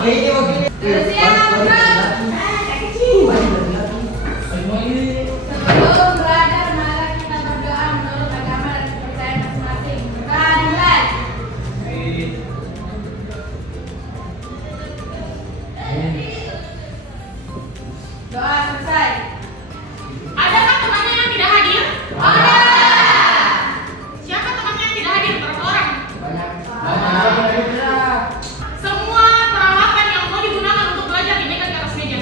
Sebelum belajar, mari kita berdoa menurut agama dan kepercayaan masing-masing. Dimulai. Doa selesai. Adakah temannya yang tidak hadir? Ada. Siapa temannya yang tidak hadir? Berapa orang? Banyak. Semua peralatan yang mau digunakan untuk belajar dinaikkan ke atas meja.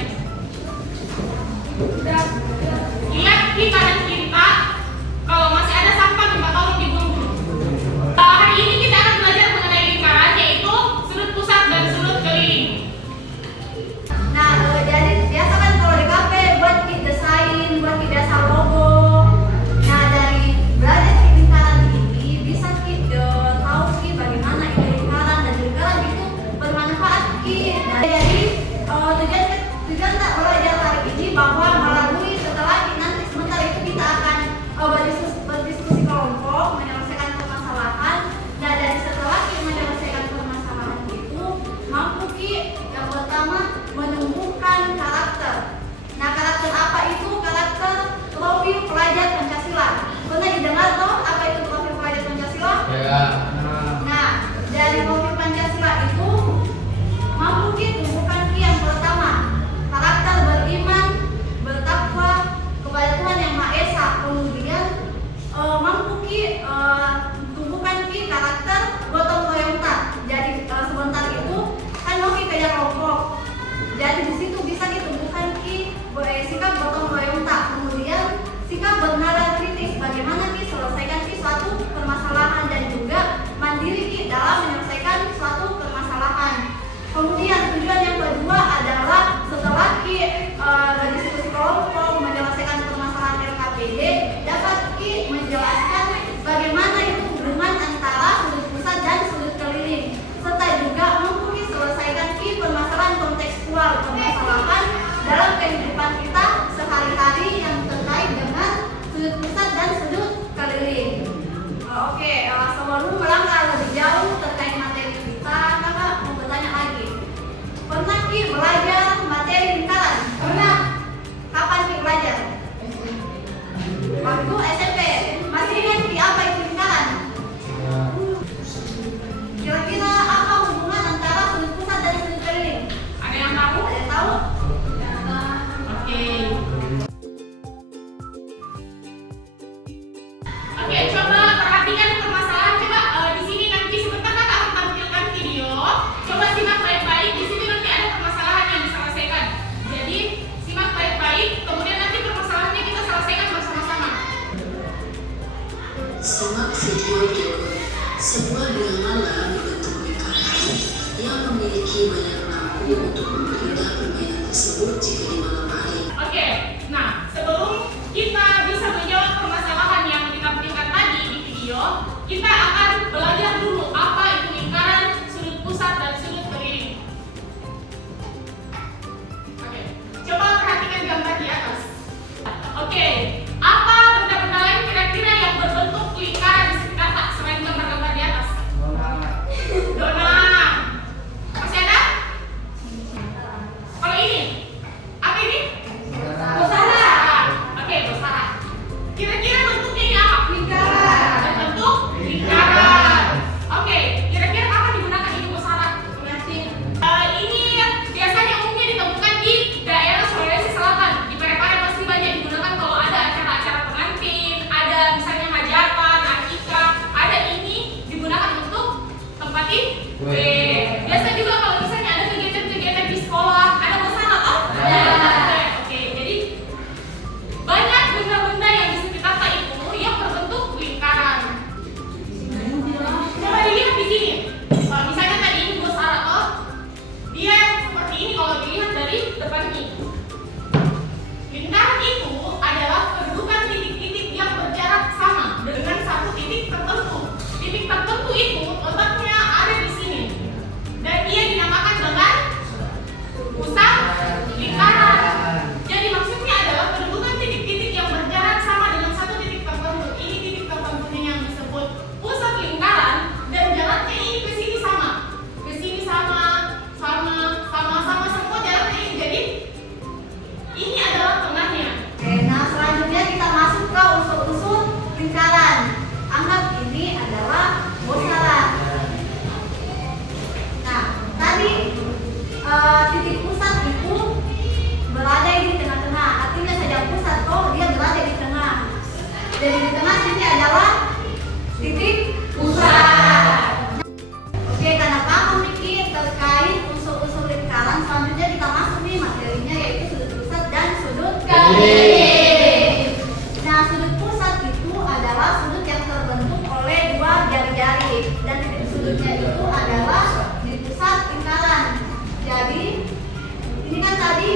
Lihat di kanan kiri Pak. Kalau masih ada sampah minta tolong dibuang dulu. Hari ini kita akan belajar mengenai lingkaran, yaitu sudut pusat dan sudut keliling. Nah, jadi biasa kan kalau di kafe buat kit desain, buat kit dasar logo. Nah, dari belajar di lingkaran ini bisa kita tahu ki bagaimana itu lingkaran dan lingkaran itu bermanfaat ki. Nah, jadi tujuan tak belajar hari ini bahwa melalui setelah nanti sebentar itu kita akan berdiskusi kelompok menyelesaikan permasalahan. Nah, dari setelah kita menyelesaikan permasalahan itu mampu ki yang pertama menumbuhkan karakter. Nah, karakter apa itu? Karakter profil pelajar Pancasila. Pernah didengar toh apa itu profil pelajar Pancasila? Ya. Nah, dari profil Pancasila itu mampu ditumbuhkan ki yang pertama karakter beriman, bertakwa kepada Tuhan Yang Maha Esa. Kemudian mampu ki tumbuhkan ki karakter gotong royong. Jadi sebentar itu kan mau ki kerja kelompok. Jadi di situ bisa ditumbuhkan ki sikap gotong royong. Kemudian sikap bernalar kritis, bagaimana ki selesaikan ki suatu permasalahan dan juga mandiri ki dalam menyelesaikan suatu permasalahan. Kemudian tujuan yang kedua adalah setelah ki berdiskusi kelompok menyelesaikan permasalahan LKPD, dapat ki menjelaskan bagaimana itu hubungan antara sudut pusat dan sudut keliling, serta juga mampu ki selesaikan ki permasalahan kontekstual, permasalahan dalam kehidupan kita sehari-hari yang terkait dengan sudut pusat dan sudut keliling. Oke, sebelum melangkah lebih jauh terkait materi kita, kakak mau bertanya lagi. Pernah ki belajar materi lingkaran? Pernah. Kapan ki belajar? Waktu SMP. Masih ingat ki apa itu lingkaran? Kira-kira apa hubungan antara sudut pusat dan sudut keliling? Ada yang tahu? Ada yang tahu? Oke. Oke, coba perhatikan permasalahan. Coba di sini nanti sebentar kakak akan tampilkan video. Coba simak baik-baik. Di sini nanti ada permasalahan yang diselesaikan. Jadi simak baik-baik. Kemudian nanti permasalahannya kita selesaikan bersama-sama. Simak video berikut. Sebuah biang lala berbentuk lingkaran yang memiliki banyak lampu untuk memperindah permainan tersebut jika di malam hari. Oke, nah sebelum kita bisa menjawab permasalahan yang ditampilkan tadi di video, kita akan belajar dulu apa itu lingkaran, sudut pusat, dan sudut keliling. Oke, coba perhatikan gambar di atas. Oke, apa benda-benda lain kira-kira yang berbentuk lingkaran di sekitar tak selain gambar-gambar di atas? Donat. Masih ada? titik pusat itu berada di tengah-tengah. Artinya saja pusat dia berada di tengah. Jadi di tengah sini adalah titik pusat. Oke, karena paham Miki terkait unsur-unsur lingkaran, selanjutnya kita masuk nih materinya yaitu sudut pusat dan sudut keliling. Nah, sudut pusat itu adalah sudut yang terbentuk oleh dua jari-jari dan titik sudutnya itu adalah di pusat lingkaran. Jadi ini kan tadi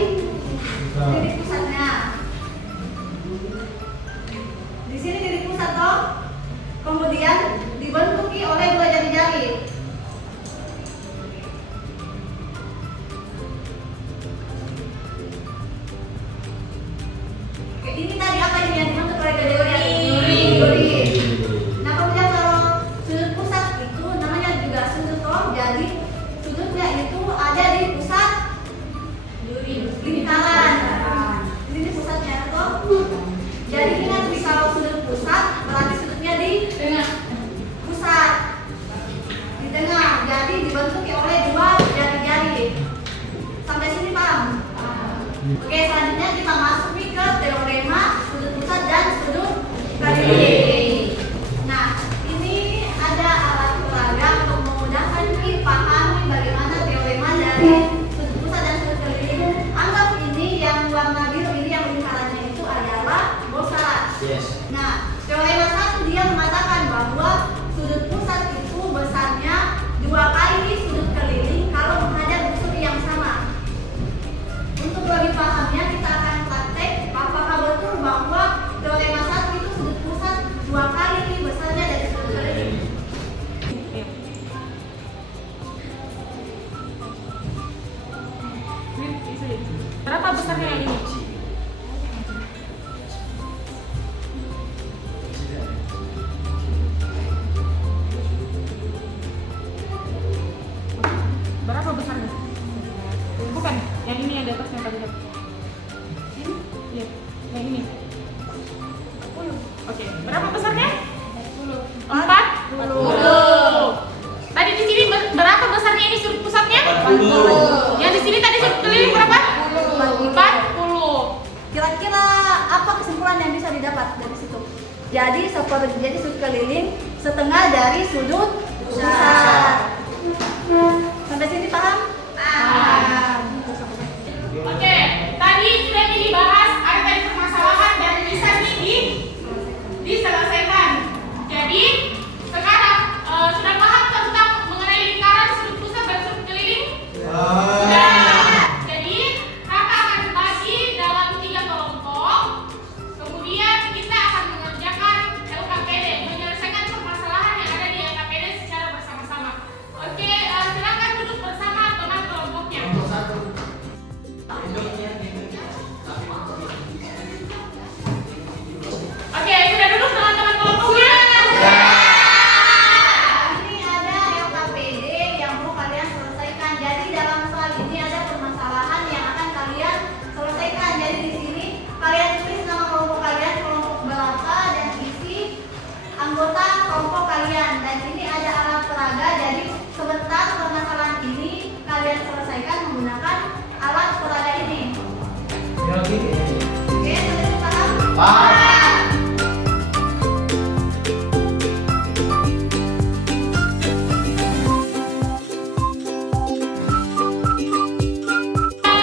titik pusatnya. Di sini titik pusat toh. Kemudian dibentuki oleh dua jari-jari. Oke, ini tadi apa ini yang dibentuk oleh duri. Nah, kemudian kalau sudut pusat itu namanya juga sudut toh. Jadi sudutnya itu ada di pusat lingkaran. Ini pusatnya toh. Jadi ingat kalau sudut pusat berarti sudutnya di Tengah. pusat di tengah. Jadi dibentuk oleh dua jari-jari. Sampai sini paham? Oke, selanjutnya kita masuk nih ke teorema sudut pusat dan sudut keliling. Nah, ini ada alat peraga untuk memudahkan kita pahami bagaimana teorema dari sudut pusat dan sudut keliling. Anggap ini yang warna biru ini yang lingkarannya itu adalah bosa. Yes. Nah, teorema satu dia mengatakan bahwa sudut pusat itu besarnya 2 kali sudut keliling kalau menghadap unsur yang sama. Untuk lebih pahamnya kita akan praktek apakah betul bahwa teorema satu itu sudut pusat 2 kali besarnya dari sudut keliling. Berapa besarnya yang ini? Berapa besarnya? Bukan, yang ini yang di atasnya tadi. Ini? Iya, yang ini. 40. Oke, berapa besarnya? 40. Tadi di sini berapa besarnya ini sudut pusatnya? 40. Yang di sini tadi sudut keliling berapa? 40. Kira-kira apa kesimpulan yang bisa didapat dari situ? Jadi sudut keliling setengah dari sudut pusat. Sampai sini paham? Paham. Oke, tadi sudah dibahas ada tadi permasalahan dan bisa diselesaikan. Jadi sekarang sudah paham tentang mengenai lingkaran sudut pusat dan sudut keliling? Sudah. Jadi kakak akan bagi dalam 3 kelompok. Kemudian kita akan mengerjakan LKPD, menyelesaikan permasalahan yang ada di LKPD secara bersama-sama. Oke, silakan duduk bersama teman kelompoknya. Oke, sudah duduk teman-teman kelompoknya? Ini ada LKPD yang mau kalian selesaikan. Jadi dalam soal ini ada permasalahan yang akan kalian selesaikan. Jadi di sini kalian tulis nama kelompok kalian, kelompok berapa dan isi anggota kelompok kalian. Dan ini ada alat peraga. Jadi sebentar permasalahan ini kalian selesaikan menggunakan alat peraga ini. Oke, sudah paham? Paham.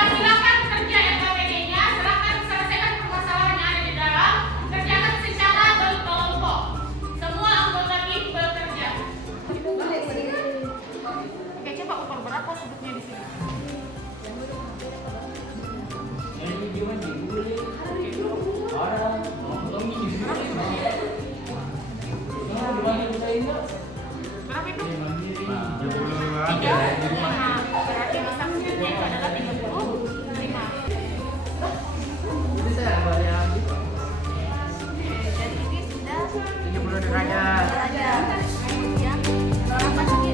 Silakan kerja LKPD-nya, silakan selesaikan permasalahan yang ada di dalam, kerjakan secara berkelompok. Semua anggota tim bekerja. Oke, coba ukur berapa sudutnya di sini. Berapa itu? 3. Berarti besar sudutnya itu adalah 35. Jadi ini sudah 30 derajat. derajat. Kemudian berapa lagi?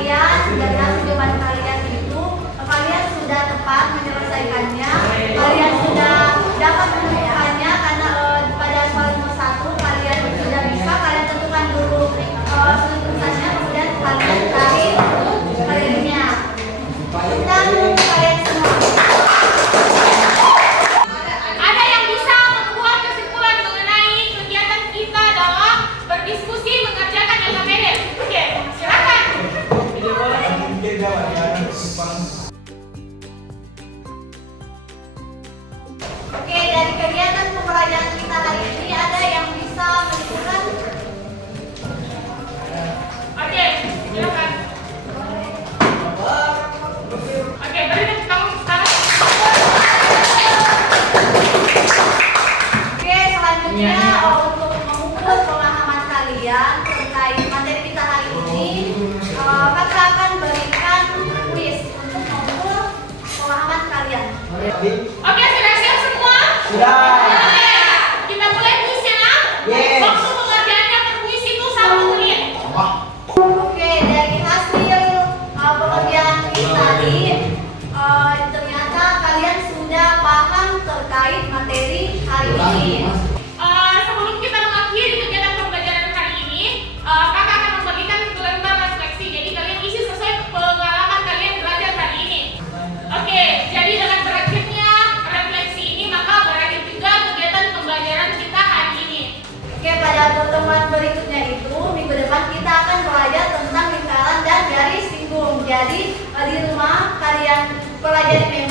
kalian dari hasil jawaban kalian itu kalian sudah tepat menyelesaikannya. Kalian sudah dapat menemukannya karena pada soal nomor 1 kalian sudah bisa. Kalian tentukan dulu sudut tulisannya, kemudian kalian cari kaliannya. Tentang kalian semua. Ada yang bisa membuat kesimpulan mengenai kegiatan kita dalam berdiskusi mengerjakan LKPD? Oke, silakan. Oke, dari kegiatan pembelajaran kita hari ini ada yang bisa menentukan? Oke, silakan. Oke, beri tepuk tangan sekarang. Oke, selanjutnya untuk mengukur pemahaman kalian terkait materi kita hari ini, kakak akan berikan kuis untuk mengukur pemahaman kalian. Oke, sudah siap semua? Sudah. Oke, kita mulai kuisnya, Nak. Yes. Waktu pengerjaannya per kuis itu 1 menit. Oke, dari hasil pengerjaan kuis tadi, ternyata kalian sudah paham terkait materi hari ini. Sebelum kita mengakhiri kegiatan pembelajaran hari ini, kakak akan membagikan lembar refleksi. Jadi kalian isi sesuai pengalaman kalian belajar hari ini. Oke, jadi dengan berakhirnya refleksi ini maka berakhir juga kegiatan pembelajaran kita hari ini. Oke, pada pertemuan berikutnya itu minggu depan kita akan belajar tentang lingkaran dan garis lingkung. Jadi di rumah kalian pelajari